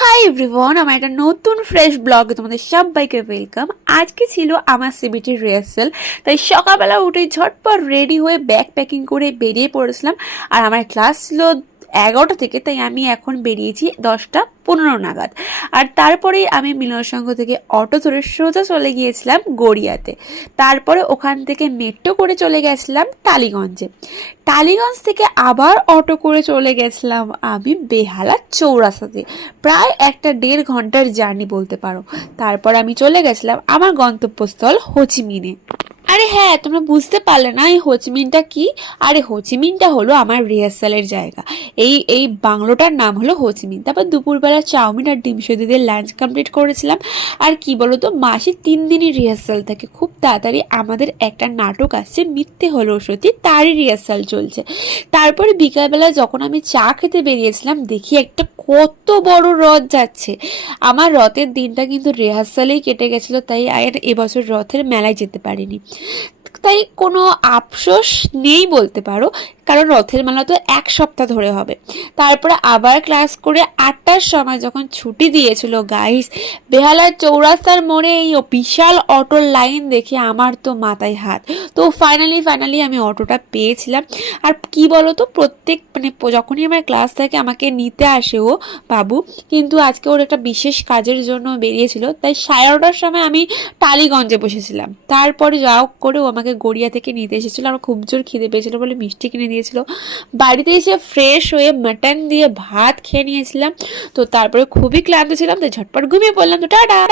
Hi everyone, আমার একটা নতুন ফ্রেশ ব্লগে তোমাদের সবাইকে ওয়েলকাম। আজকে ছিল আমার সিবিটির রিহার্সাল, তাই সকালবেলা উঠে ঝটপট রেডি হয়ে ব্যাগ প্যাকিং করে বেরিয়ে পড়েছিলাম। আর আমার ক্লাস ছিল 11টা থেকে, তাই আমি এখন বেরিয়েছি 10টা 15 নাগাদ। আর তারপরেই আমি মিলন সংঘ থেকে অটো ধরে সোজা চলে গিয়েছিলাম গড়িয়াতে। তারপরে ওখান থেকে মেট্রো করে চলে গেছিলাম টালিগঞ্জে। টালিগঞ্জ থেকে আবার অটো করে চলে গেছিলাম আমি বেহালা চৌরাস্তাতে। প্রায় 1.5 ঘন্টার জার্নি বলতে পারো। তারপর আমি চলে গেছিলাম আমার গন্তব্যস্থল হোচিমিনে। আরে হ্যাঁ, তোমরা বুঝতে পারলে না এই হোচিমিনটা কি? আরে হোচিমিনটা হলো আমার রিহার্সালের জায়গা। এই বাংলোটার নাম হলো হোচিমিন। তারপর দুপুরবেলা চাউমিন আর ডিম সেদ্ধ দিয়ে লাঞ্চ কমপ্লিট করেছিলাম। আর কি বলতো, মাসে 3 দিনই রিহার্সাল থাকে। খুব তাড়াতাড়ি আমাদের একটা নাটক আসছে, মিথ্যে হলো সত্যি, তারই রিহার্সাল চলছে। তারপরে বিকালবেলা যখন আমি চা খেতে বেরিয়েছিলাম, দেখি একটা কত বড় রথ যাচ্ছে। আমার রথের দিনটা কিন্তু রিহার্সালেই কেটে গেছিলো, তাই আর এবছর রথের মেলায় যেতে পারিনি। তাই কোনো আফসোস নেই বলতে পারো, কারণ রথের মেলা তো 1 সপ্তাহ ধরে হবে। তারপরে আবার ক্লাস করে 8টার সময় যখন ছুটি দিয়েছিল গাইস, বেহালার চৌরাস্তার মোড়ে এই বিশাল অটোর লাইন দেখে আমার তো মাথায় হাত। তো ফাইনালি আমি অটোটা পেয়েছিলাম। আর কি বলতো, প্রত্যেক যখনই আমার ক্লাস থাকে আমাকে নিতে আসে ও বাবু, কিন্তু আজকে ওর একটা বিশেষ কাজের জন্য বেরিয়েছিল, তাই 11:30টার সময় আমি টালিগঞ্জে বসেছিলাম। তারপরে যাও করে ও আমাকে গড়িয়া থেকে নিতে এসেছিল। আমার খুব জোর খিদে পেয়েছিল বলে মিষ্টি কিনে দিয়েছিল। বাড়িতে এসে ফ্রেশ হয়ে মাটন দিয়ে ভাত খেয়ে নিয়েছিলাম। তো তারপরে খুবই ক্লান্ত ছিলাম, তো ঝটপট ঘুমিয়ে পড়লাম। তো টাটা।